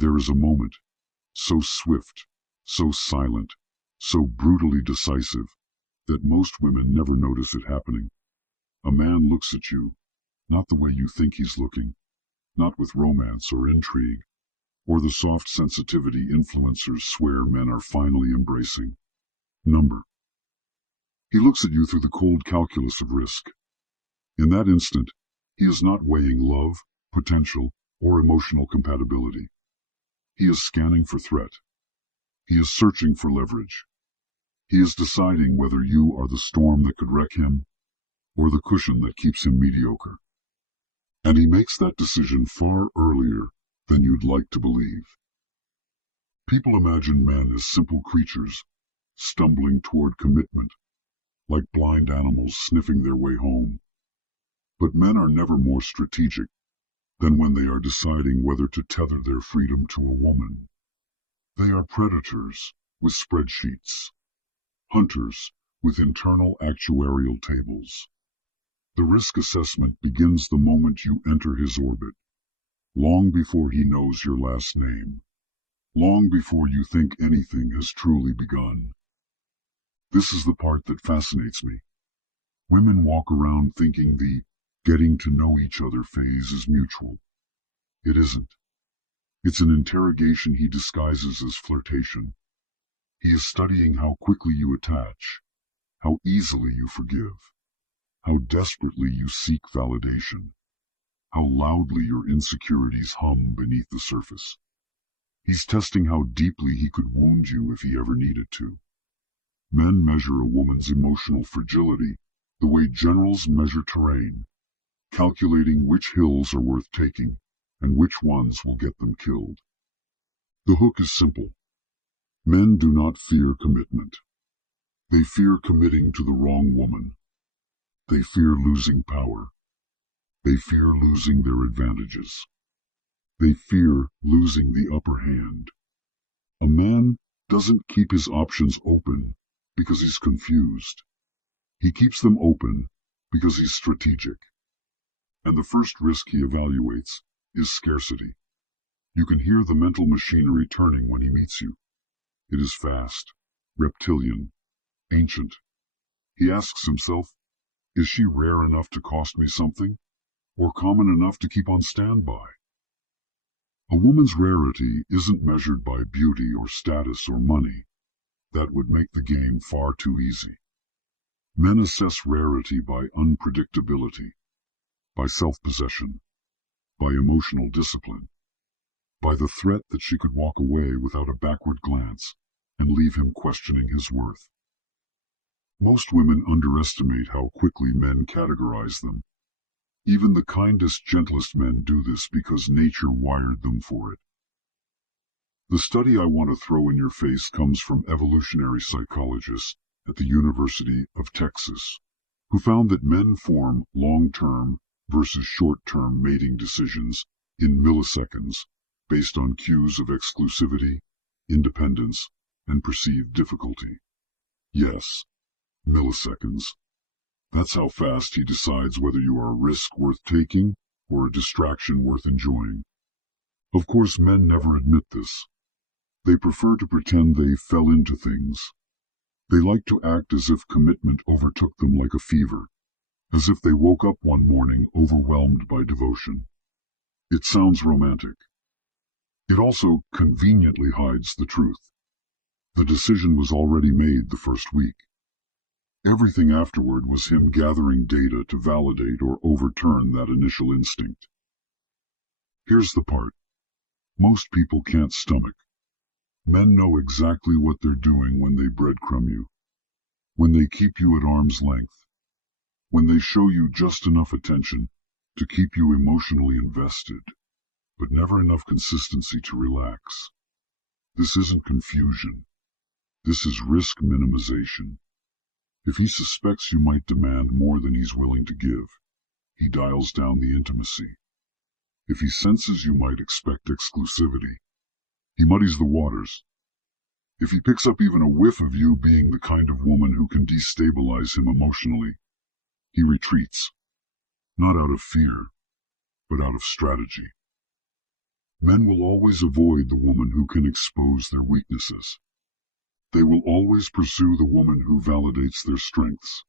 There is a moment, so swift, so silent, so brutally decisive, that most women never notice it happening. A man looks at you, not the way you think he's looking, not with romance or intrigue, or the soft sensitivity influencers swear men are finally embracing. Number. He looks at you through the cold calculus of risk. In that instant, he is not weighing love, potential, or emotional compatibility. He is scanning for threat. He is searching for leverage. He is deciding whether you are the storm that could wreck him or the cushion that keeps him mediocre. And he makes that decision far earlier than you'd like to believe. People imagine men as simple creatures, stumbling toward commitment, like blind animals sniffing their way home. But men are never more strategic than when they are deciding whether to tether their freedom to a woman. They are predators with spreadsheets, hunters with internal actuarial tables. The risk assessment begins the moment you enter his orbit, long before he knows your last name, long before you think anything has truly begun. This is the part that fascinates me. Women walk around thinking the getting to know each other phase is mutual. It isn't. It's an interrogation he disguises as flirtation. He is studying how quickly you attach, how easily you forgive, how desperately you seek validation, how loudly your insecurities hum beneath the surface. He's testing how deeply he could wound you if he ever needed to. Men measure a woman's emotional fragility the way generals measure terrain, calculating which hills are worth taking and which ones will get them killed. The hook is simple. Men do not fear commitment. They fear committing to the wrong woman. They fear losing power. They fear losing their advantages. They fear losing the upper hand. A man doesn't keep his options open because he's confused. He keeps them open because he's strategic. And the first risk he evaluates is scarcity. You can hear the mental machinery turning when he meets you. It is fast, reptilian, ancient. He asks himself, is she rare enough to cost me something, or common enough to keep on standby? A woman's rarity isn't measured by beauty or status or money. That would make the game far too easy. Men assess rarity by unpredictability, by self-possession, by emotional discipline, by the threat that she could walk away without a backward glance and leave him questioning his worth. Most women underestimate how quickly men categorize them. Even the kindest, gentlest men do this because nature wired them for it. The study I want to throw in your face comes from evolutionary psychologists at the University of Texas, who found that men form long-term versus short-term mating decisions in milliseconds based on cues of exclusivity, independence, and perceived difficulty. Yes, milliseconds. That's how fast he decides whether you are a risk worth taking or a distraction worth enjoying. Of course, men never admit this. They prefer to pretend they fell into things. They like to act as if commitment overtook them like a fever, as if they woke up one morning overwhelmed by devotion. It sounds romantic. It also conveniently hides the truth. The decision was already made the first week. Everything afterward was him gathering data to validate or overturn that initial instinct. Here's the part most people can't stomach. Men know exactly what they're doing when they breadcrumb you, when they keep you at arm's length, when they show you just enough attention to keep you emotionally invested, but never enough consistency to relax. This isn't confusion. This is risk minimization. If he suspects you might demand more than he's willing to give, he dials down the intimacy. If he senses you might expect exclusivity, he muddies the waters. If he picks up even a whiff of you being the kind of woman who can destabilize him emotionally, he retreats, not out of fear, but out of strategy. Men will always avoid the woman who can expose their weaknesses. They will always pursue the woman who validates their strengths.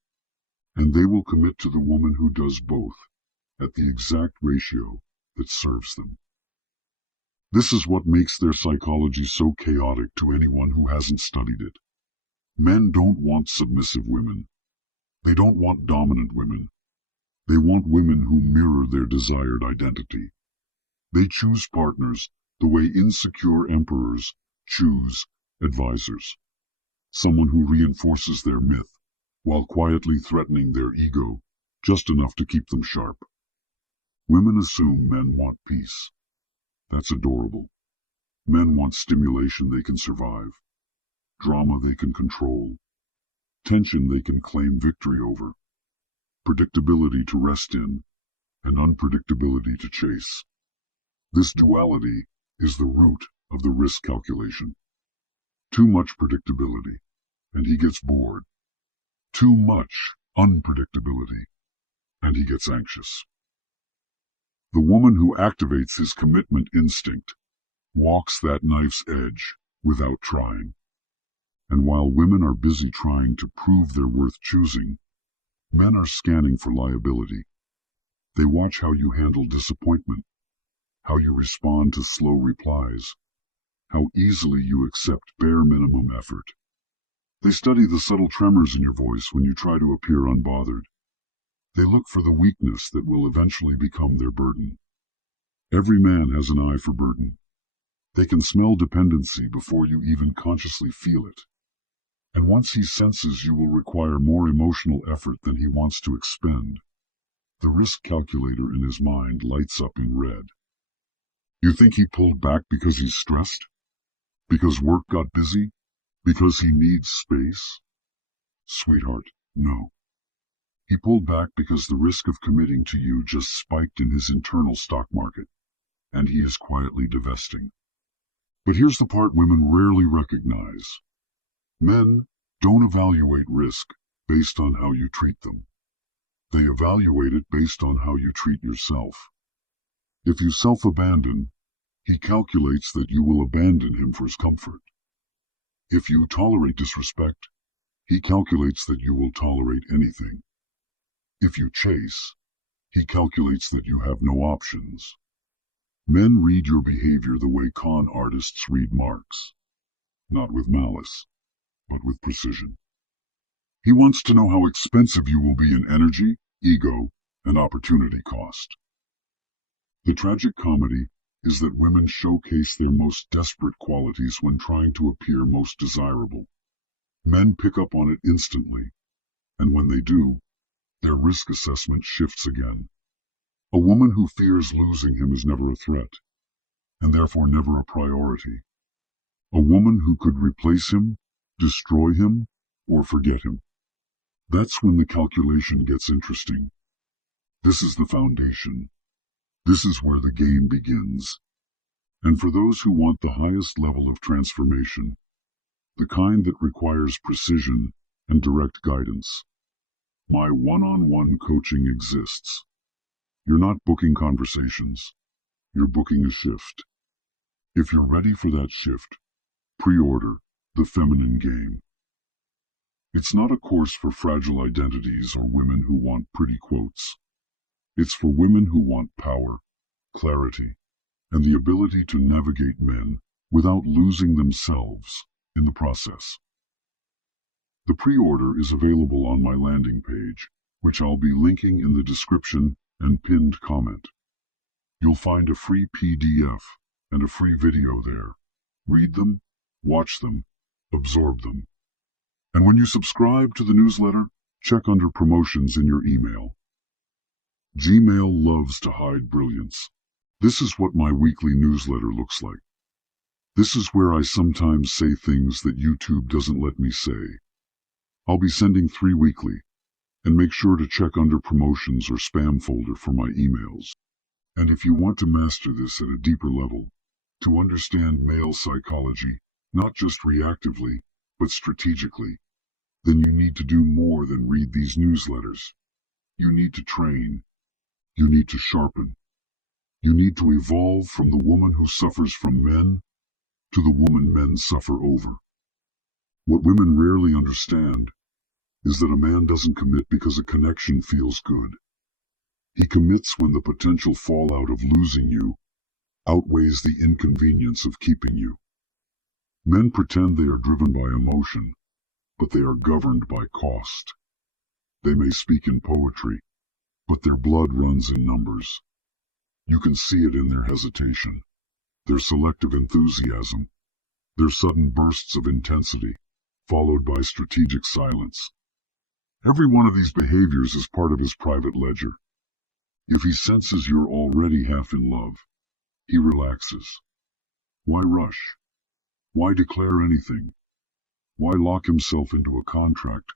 And they will commit to the woman who does both, at the exact ratio that serves them. This is what makes their psychology so chaotic to anyone who hasn't studied it. Men don't want submissive women. They don't want dominant women. They want women who mirror their desired identity. They choose partners the way insecure emperors choose advisors. Someone who reinforces their myth while quietly threatening their ego, just enough to keep them sharp. Women assume men want peace. That's adorable. Men want stimulation they can survive, drama they can control, tension they can claim victory over, predictability to rest in, and unpredictability to chase. This duality is the root of the risk calculation. Too much predictability, and he gets bored. Too much unpredictability, and he gets anxious. The woman who activates his commitment instinct walks that knife's edge without trying. And while women are busy trying to prove they're worth choosing, men are scanning for liability. They watch how you handle disappointment, how you respond to slow replies, how easily you accept bare minimum effort. They study the subtle tremors in your voice when you try to appear unbothered. They look for the weakness that will eventually become their burden. Every man has an eye for burden. They can smell dependency before you even consciously feel it. And once he senses you will require more emotional effort than he wants to expend, the risk calculator in his mind lights up in red. You think he pulled back because he's stressed? Because work got busy? Because he needs space? Sweetheart, no. He pulled back because the risk of committing to you just spiked in his internal stock market, and he is quietly divesting. But here's the part women rarely recognize. Men don't evaluate risk based on how you treat them. They evaluate it based on how you treat yourself. If you self-abandon, he calculates that you will abandon him for his comfort. If you tolerate disrespect, he calculates that you will tolerate anything. If you chase, he calculates that you have no options. Men read your behavior the way con artists read marks, not with malice, but with precision. He wants to know how expensive you will be in energy, ego, and opportunity cost. The tragic comedy is that women showcase their most desperate qualities when trying to appear most desirable. Men pick up on it instantly, and when they do, their risk assessment shifts again. A woman who fears losing him is never a threat, and therefore never a priority. A woman who could replace him, destroy him, or forget him. That's when the calculation gets interesting. This is the foundation. This is where the game begins. And for those who want the highest level of transformation, the kind that requires precision and direct guidance, my one-on-one coaching exists. You're not booking conversations. You're booking a shift. If you're ready for that shift, pre-order The Feminine Game. It's not a course for fragile identities or women who want pretty quotes. It's for women who want power, clarity, and the ability to navigate men without losing themselves in the process. The pre-order is available on my landing page, which I'll be linking in the description and pinned comment. You'll find a free PDF and a free video there. Read them, watch them, absorb them. And when you subscribe to the newsletter, check under promotions in your email. Gmail loves to hide brilliance. This is what my weekly newsletter looks like. This is where I sometimes say things that YouTube doesn't let me say. I'll be sending 3 weekly, and make sure to check under promotions or spam folder for my emails. And if you want to master this at a deeper level, to understand male psychology, not just reactively, but strategically, then you need to do more than read these newsletters. You need to train. You need to sharpen. You need to evolve from the woman who suffers from men to the woman men suffer over. What women rarely understand is that a man doesn't commit because a connection feels good. He commits when the potential fallout of losing you outweighs the inconvenience of keeping you. Men pretend they are driven by emotion, but they are governed by cost. They may speak in poetry, but their blood runs in numbers. You can see it in their hesitation, their selective enthusiasm, their sudden bursts of intensity, followed by strategic silence. Every one of these behaviors is part of his private ledger. If he senses you're already half in love, he relaxes. Why rush? Why declare anything? Why lock himself into a contract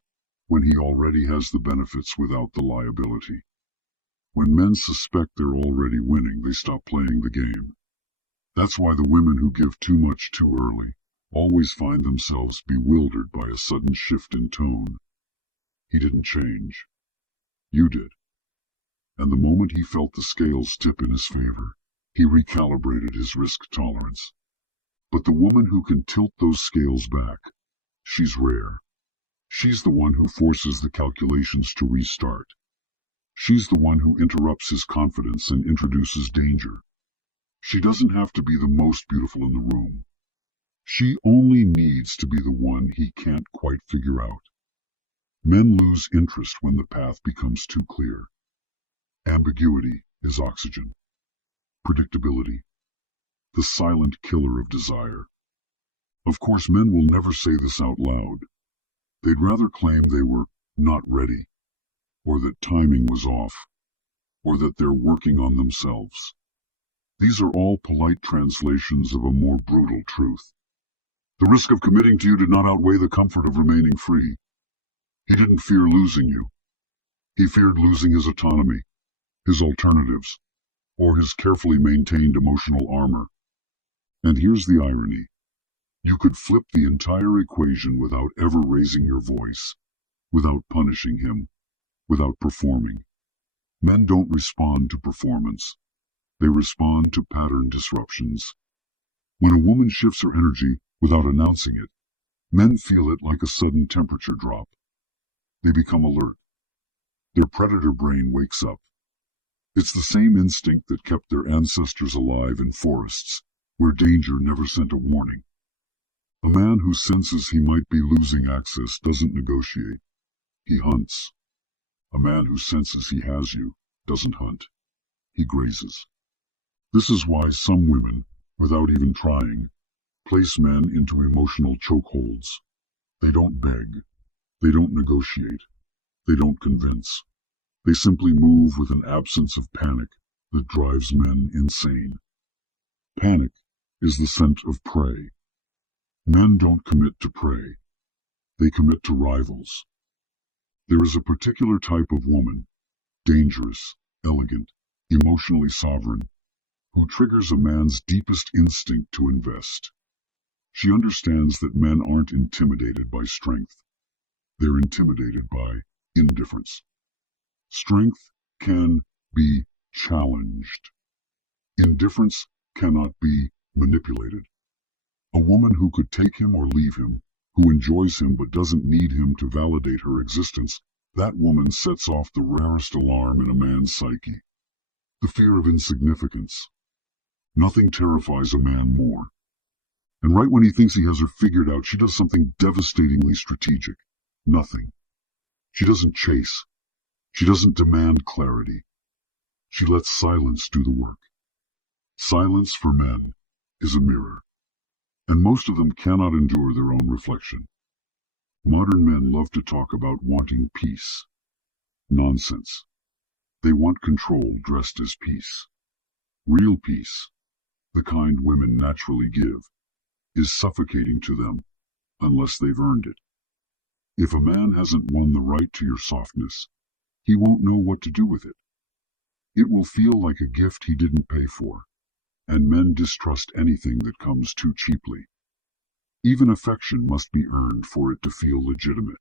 when he already has the benefits without the liability? When men suspect they're already winning, they stop playing the game. That's why the women who give too much too early always find themselves bewildered by a sudden shift in tone. He didn't change. You did. And the moment he felt the scales tip in his favor, he recalibrated his risk tolerance. But the woman who can tilt those scales back, she's rare. She's the one who forces the calculations to restart. She's the one who interrupts his confidence and introduces danger. She doesn't have to be the most beautiful in the room. She only needs to be the one he can't quite figure out. Men lose interest when the path becomes too clear. Ambiguity is oxygen. Predictability, the silent killer of desire. Of course, men will never say this out loud. They'd rather claim they were not ready, or that timing was off, or that they're working on themselves. These are all polite translations of a more brutal truth. The risk of committing to you did not outweigh the comfort of remaining free. He didn't fear losing you. He feared losing his autonomy, his alternatives, or his carefully maintained emotional armor. And here's the irony. You could flip the entire equation without ever raising your voice, without punishing him, without performing. Men don't respond to performance. They respond to pattern disruptions. When a woman shifts her energy without announcing it, men feel it like a sudden temperature drop. They become alert. Their predator brain wakes up. It's the same instinct that kept their ancestors alive in forests, where danger never sent a warning. A man who senses he might be losing access doesn't negotiate. He hunts. A man who senses he has you doesn't hunt. He grazes. This is why some women, without even trying, place men into emotional chokeholds. They don't beg. They don't negotiate. They don't convince. They simply move with an absence of panic that drives men insane. Panic is the scent of prey. Men don't commit to prey. They commit to rivals. There is a particular type of woman, dangerous, elegant, emotionally sovereign, who triggers a man's deepest instinct to invest. She understands that men aren't intimidated by strength. They're intimidated by indifference. Strength can be challenged. Indifference cannot be manipulated. A woman who could take him or leave him, who enjoys him but doesn't need him to validate her existence, that woman sets off the rarest alarm in a man's psyche. The fear of insignificance. Nothing terrifies a man more. And right when he thinks he has her figured out, she does something devastatingly strategic. Nothing. She doesn't chase. She doesn't demand clarity. She lets silence do the work. Silence for men is a mirror, and most of them cannot endure their own reflection. Modern men love to talk about wanting peace. Nonsense. They want control dressed as peace. Real peace, the kind women naturally give, is suffocating to them unless they've earned it. If a man hasn't won the right to your softness, he won't know what to do with it. It will feel like a gift he didn't pay for, and men distrust anything that comes too cheaply. Even affection must be earned for it to feel legitimate.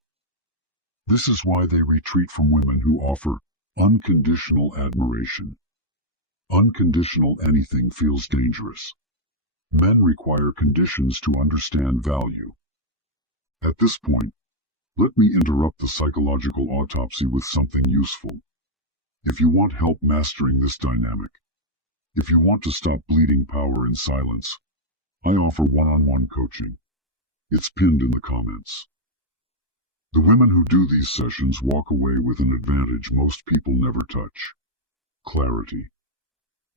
This is why they retreat from women who offer unconditional admiration. Unconditional anything feels dangerous. Men require conditions to understand value. At this point, let me interrupt the psychological autopsy with something useful. If you want help mastering this dynamic, if you want to stop bleeding power in silence, I offer one-on-one coaching. It's pinned in the comments. The women who do these sessions walk away with an advantage most people never touch: clarity.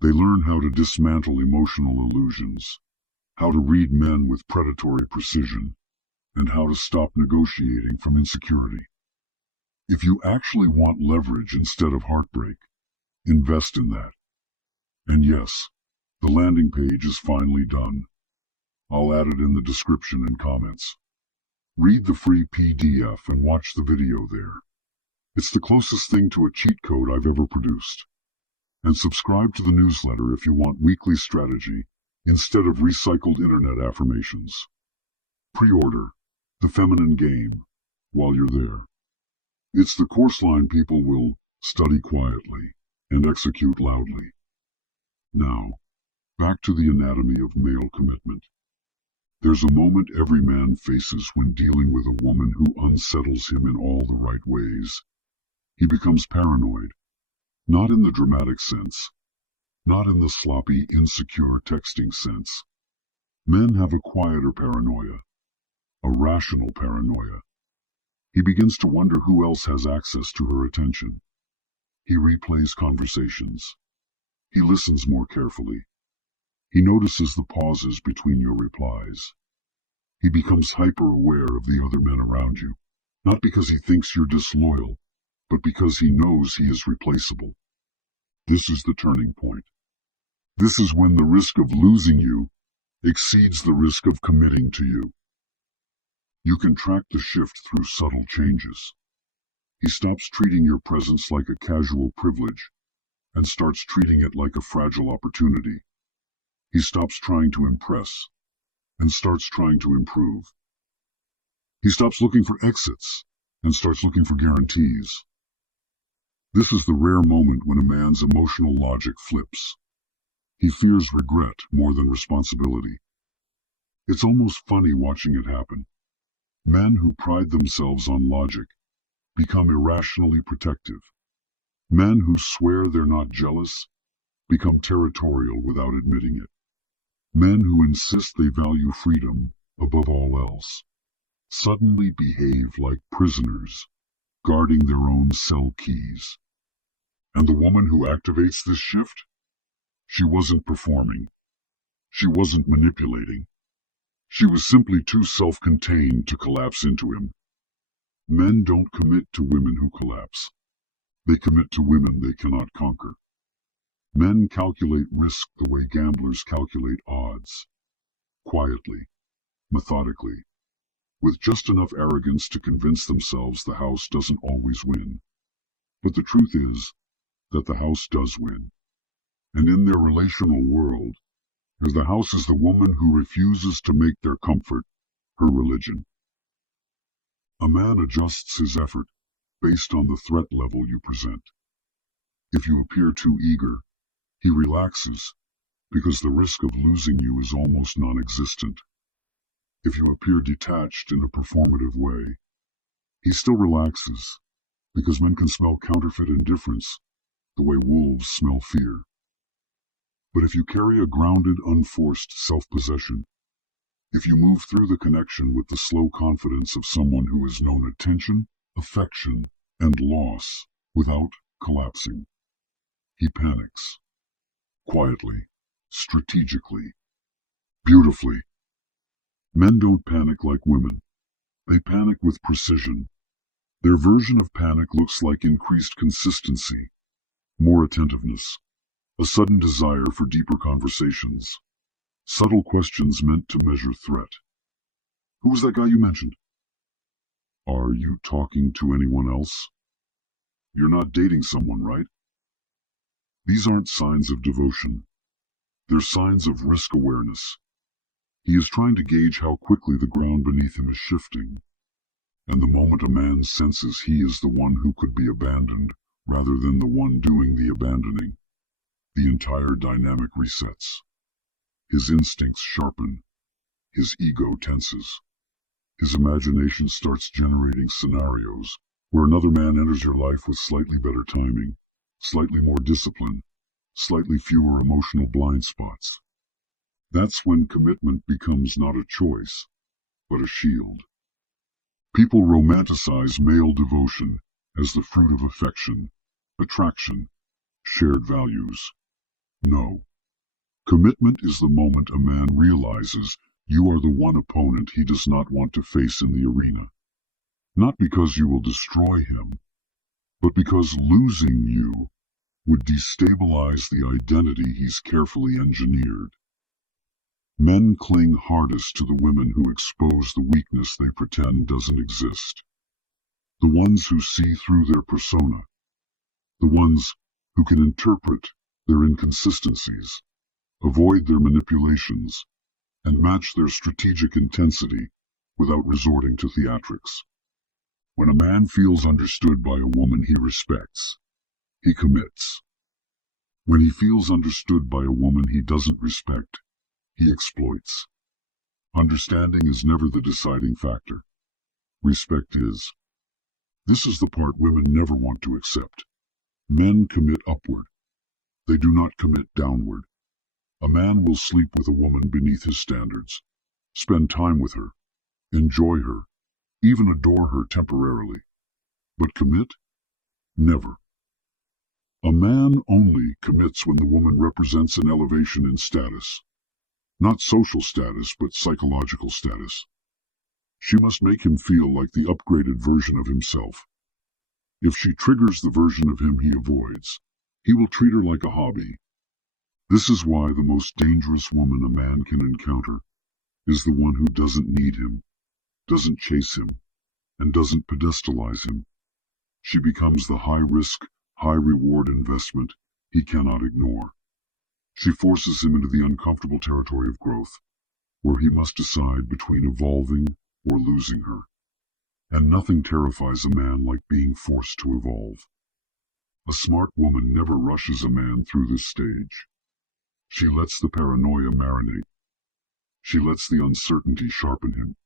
They learn how to dismantle emotional illusions, how to read men with predatory precision, and how to stop negotiating from insecurity. If you actually want leverage instead of heartbreak, invest in that. And yes, the landing page is finally done. I'll add it in the description and comments. Read the free PDF and watch the video there. It's the closest thing to a cheat code I've ever produced. And subscribe to the newsletter if you want weekly strategy instead of recycled internet affirmations. Pre-order The Feminine Game while you're there. It's the course line people will study quietly and execute loudly. Now, back to the anatomy of male commitment. There's a moment every man faces when dealing with a woman who unsettles him in all the right ways. He becomes paranoid, not in the dramatic sense, not in the sloppy, insecure texting sense. Men have a quieter paranoia, a rational paranoia. He begins to wonder who else has access to her attention. He replays conversations. He listens more carefully. He notices the pauses between your replies. He becomes hyper-aware of the other men around you, not because he thinks you're disloyal, but because he knows he is replaceable. This is the turning point. This is when the risk of losing you exceeds the risk of committing to you. You can track the shift through subtle changes. He stops treating your presence like a casual privilege and starts treating it like a fragile opportunity. He stops trying to impress and starts trying to improve. He stops looking for exits and starts looking for guarantees. This is the rare moment when a man's emotional logic flips. He fears regret more than responsibility. It's almost funny watching it happen. Men who pride themselves on logic become irrationally protective. Men who swear they're not jealous become territorial without admitting it. Men who insist they value freedom above all else suddenly behave like prisoners, guarding their own cell keys. And the woman who activates this shift? She wasn't performing. She wasn't manipulating. She was simply too self-contained to collapse into him. Men don't commit to women who collapse. They commit to women they cannot conquer. Men calculate risk the way gamblers calculate odds. Quietly, methodically, with just enough arrogance to convince themselves the house doesn't always win. But the truth is that the house does win. And in their relational world, as the house is the woman who refuses to make their comfort her religion. A man adjusts his effort based on the threat level you present. If you appear too eager, he relaxes because the risk of losing you is almost non-existent. If you appear detached in a performative way, he still relaxes because men can smell counterfeit indifference the way wolves smell fear. But if you carry a grounded, unforced self-possession, if you move through the connection with the slow confidence of someone who has known attention, affection, and loss without collapsing, he panics. Quietly, strategically, beautifully. Men don't panic like women. They panic with precision. Their version of panic looks like increased consistency, more attentiveness, a sudden desire for deeper conversations, subtle questions meant to measure threat. Who was that guy you mentioned? Are you talking to anyone else? You're not dating someone, right? These aren't signs of devotion. They're signs of risk awareness. He is trying to gauge how quickly the ground beneath him is shifting. And the moment a man senses he is the one who could be abandoned rather than the one doing the abandoning, the entire dynamic resets. His instincts sharpen, his ego tenses. His imagination starts generating scenarios where another man enters your life with slightly better timing, slightly more discipline, slightly fewer emotional blind spots. That's when commitment becomes not a choice, but a shield. People romanticize male devotion as the fruit of affection, attraction, shared values. No. Commitment is the moment a man realizes you are the one opponent he does not want to face in the arena. Not because you will destroy him, but because losing you would destabilize the identity he's carefully engineered. Men cling hardest to the women who expose the weakness they pretend doesn't exist. The ones who see through their persona. The ones who can interpret their inconsistencies, avoid their manipulations, and match their strategic intensity without resorting to theatrics. When a man feels understood by a woman he respects, he commits. When he feels understood by a woman he doesn't respect, he exploits. Understanding is never the deciding factor. Respect is. This is the part women never want to accept. Men commit upward. They do not commit downward. A man will sleep with a woman beneath his standards, spend time with her, enjoy her, even adore her temporarily. But commit? Never. A man only commits when the woman represents an elevation in status. Not social status, but psychological status. She must make him feel like the upgraded version of himself. If she triggers the version of him he avoids, he will treat her like a hobby. This is why the most dangerous woman a man can encounter is the one who doesn't need him, doesn't chase him, and doesn't pedestalize him. She becomes the high-risk, high-reward investment he cannot ignore. She forces him into the uncomfortable territory of growth, where he must decide between evolving or losing her. And nothing terrifies a man like being forced to evolve. A smart woman never rushes a man through this stage. She lets the paranoia marinate. She lets the uncertainty sharpen him.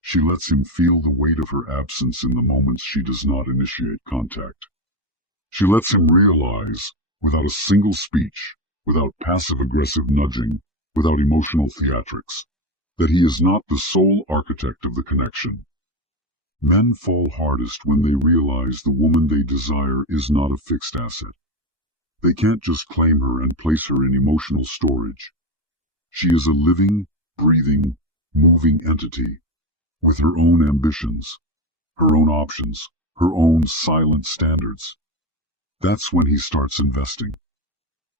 She lets him feel the weight of her absence in the moments she does not initiate contact. She lets him realize, without a single speech, without passive-aggressive nudging, without emotional theatrics, that he is not the sole architect of the connection. Men fall hardest when they realize the woman they desire is not a fixed asset. They can't just claim her and place her in emotional storage. She is a living, breathing, moving entity, with her own ambitions, her own options, her own silent standards. That's when he starts investing.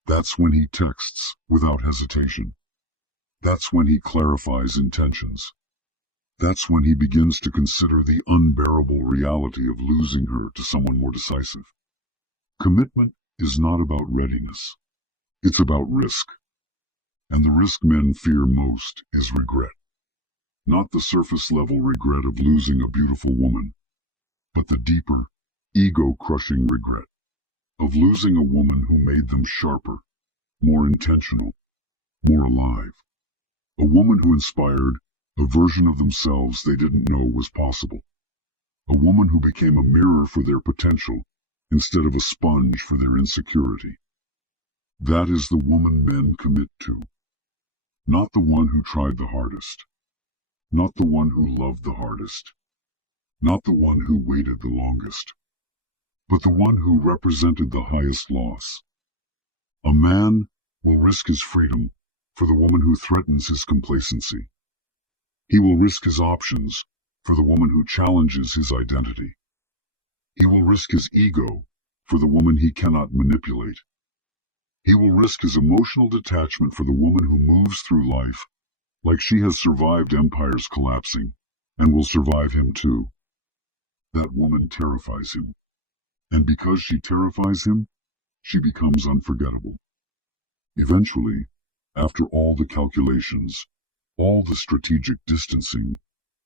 That's when he texts without hesitation. That's when he clarifies intentions. That's when he begins to consider the unbearable reality of losing her to someone more decisive. Commitment is not about readiness. It's about risk. And the risk men fear most is regret. Not the surface-level regret of losing a beautiful woman, but the deeper, ego-crushing regret of losing a woman who made them sharper, more intentional, more alive. A woman who inspired a version of themselves they didn't know was possible. A woman who became a mirror for their potential instead of a sponge for their insecurity. That is the woman men commit to. Not the one who tried the hardest. Not the one who loved the hardest. Not the one who waited the longest. But the one who represented the highest loss. A man will risk his freedom for the woman who threatens his complacency. He will risk his options for the woman who challenges his identity. He will risk his ego for the woman he cannot manipulate. He will risk his emotional detachment for the woman who moves through life like she has survived empires collapsing and will survive him too. That woman terrifies him. And because she terrifies him, she becomes unforgettable. Eventually, after all the calculations, all the strategic distancing,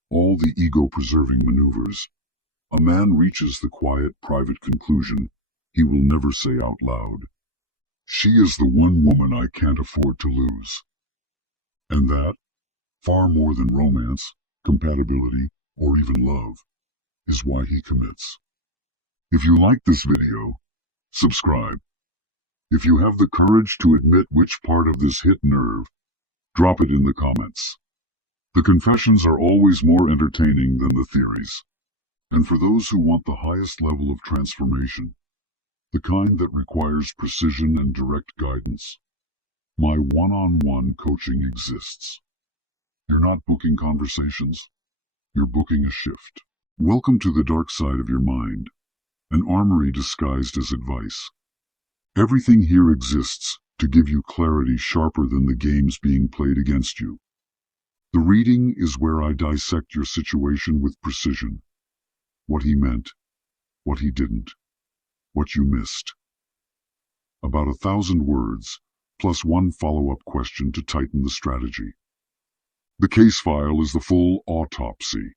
all the ego-preserving maneuvers, a man reaches the quiet, private conclusion he will never say out loud. She is the one woman I can't afford to lose. And that, far more than romance, compatibility, or even love, is why he commits. If you like this video, subscribe. If you have the courage to admit which part of this hit nerve, drop it in the comments. The confessions are always more entertaining than the theories. And for those who want the highest level of transformation, the kind that requires precision and direct guidance, my one-on-one coaching exists. You're not booking conversations, you're booking a shift. Welcome to the dark side of your mind, an armory disguised as advice. Everything here exists to give you clarity sharper than the games being played against you. The reading is where I dissect your situation with precision. What he meant, what he didn't, what you missed. About 1,000 words, plus one follow-up question to tighten the strategy. The case file is the full autopsy,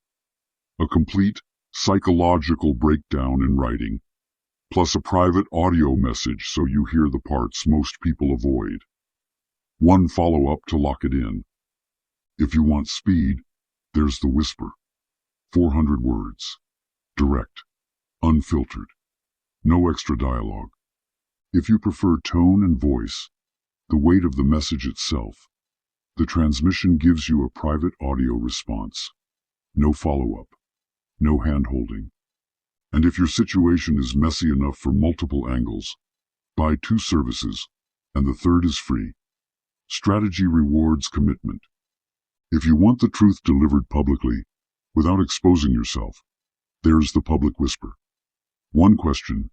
a complete psychological breakdown in writing, plus a private audio message so you hear the parts most people avoid. One follow-up to lock it in. If you want speed, there's the whisper. 400 words. Direct. Unfiltered. No extra dialogue. If you prefer tone and voice, the weight of the message itself, the transmission gives you a private audio response. No follow-up. No hand-holding. And if your situation is messy enough for multiple angles, buy 2 services, and the third is free. Strategy rewards commitment. If you want the truth delivered publicly, without exposing yourself, there's the public whisper. One question,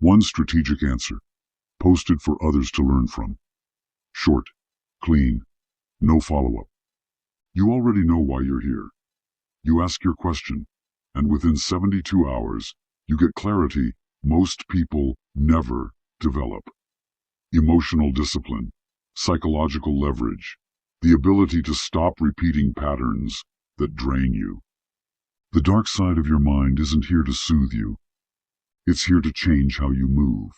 one strategic answer, posted for others to learn from. Short, clean, no follow-up. You already know why you're here. You ask your question, and within 72 hours, you get clarity most people never develop. Emotional discipline, psychological leverage, the ability to stop repeating patterns that drain you. The dark side of your mind isn't here to soothe you. It's here to change how you move.